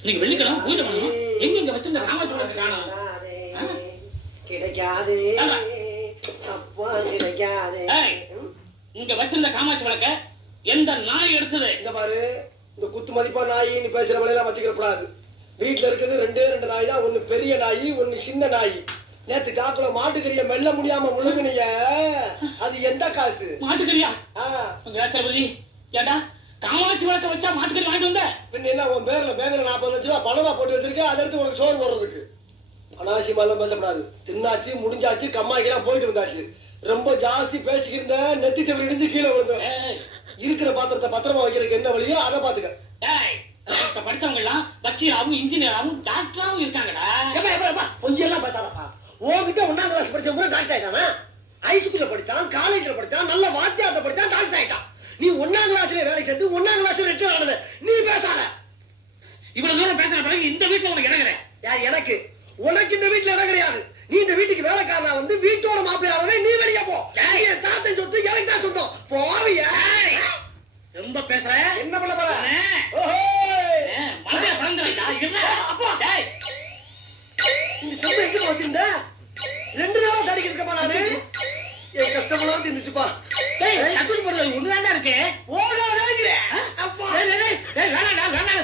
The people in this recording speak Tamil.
இன்னைக்கு வெள்ளிக்கிழமை பூஜை பண்ணணும். எங்க இங்க வச்சிருந்த காமாட்சி காணோம். கிடைக்காது அப்பா கிடைக்காது. இங்க வச்சிருந்த காமாட்சி விளக்க எந்த நாய் எடுத்தது? இந்த பாரு, இந்த குத்து மதிப்பா நாய் நீ பேசுற வழியெல்லாம் வச்சுக்க கூடாது. வீட்டுல இருக்கிறது ரெண்டு நாய் தான். ஒண்ணு பெரிய நாய், ஒண்ணு சின்ன நாய். நேத்து காக்குல மாட்டுக்கறிய மெல்ல முடியாம முழுங்குனிய, அது எந்த காசு? மாட்டுக்கறியா? ஏண்டா காமாட்சி விளக்க வச்சா மாட்டுக்கறி வாங்கிட்டு வந்த? பின்ன என்ன உன் பேர்ல பேங்க்ல 40 லட்சம் ரூபாய் பணமா போட்டு வச்சிருக்க, அதை எடுத்து உனக்கு சோறு போடுறதுக்கு. அனாவசியமா எல்லாம் பேசக்கூடாது. தின்னாச்சு முடிஞ்சாச்சு, கம்மாய்க்கெல்லாம் போயிட்டு வந்தாச்சு. ரொம்ப ஜாஸ்தி பேசிக்கிருந்த நெத்தி தவிர இடிஞ்சு கீழே விழுந்து. இருக்கிற பாத்திரத்தை பத்திரமா வைக்கிறதுக்கு என்ன வழியோ அதை பாத்துக்க. படித்தவங்க எல்லாம் வக்கீலாவும் இன்ஜினியராவும் டாக்டராவும் இருக்காங்கடா. பொய்யெல்லாம் பேசாதப்பா. உன்கிட்ட 1ஆம் கிளாஸ் படிச்சவங்க டாக்டர் ஆயிட்டானா? ஹைஸ்கூல்ல படிச்சான், காலேஜ்ல படிச்சான், நல்ல வாத்தியார்ல படிச்சான், டாக்டர் ஆயிட்டான். நீ 1ஆம் கிளாஸ்ல வேலைக்கு சேர்ந்து 1ஆம் கிளாஸ்ல ரெட்டு ஆனது நீ பேசாத. இவ்வளவு தூரம் பேசுற பிறகு இந்த வீட்டுல உனக்கு இடம் கிடையாது. யார் எனக்கு? உனக்கு இந்த வீட்டுல இடம் கிடையாது. நீ இந்த வீட்டுக்கு வேலைக்காரனா வந்து வீட்டோட மாப்பிள்ளையாளவே நீ வெளியே போ. தாத்தன் சொத்து எனக்கு தான் சொந்தம். போவியா? ரொம்ப பேசுற. என்ன பண்ண போற? மனதை பறந்துடா. இந்த சொந்த எங்க வச்சிருந்த? 2 நாளா தடிக்கிட்டு இருக்கப்பா நானு. என் கஷ்டமெல்லாம் தீர்ந்துச்சுப்பா. ஒண்ணுதாண்டா இருக்கு. ஓடாதே. வேணாண்டா வேணாண்டா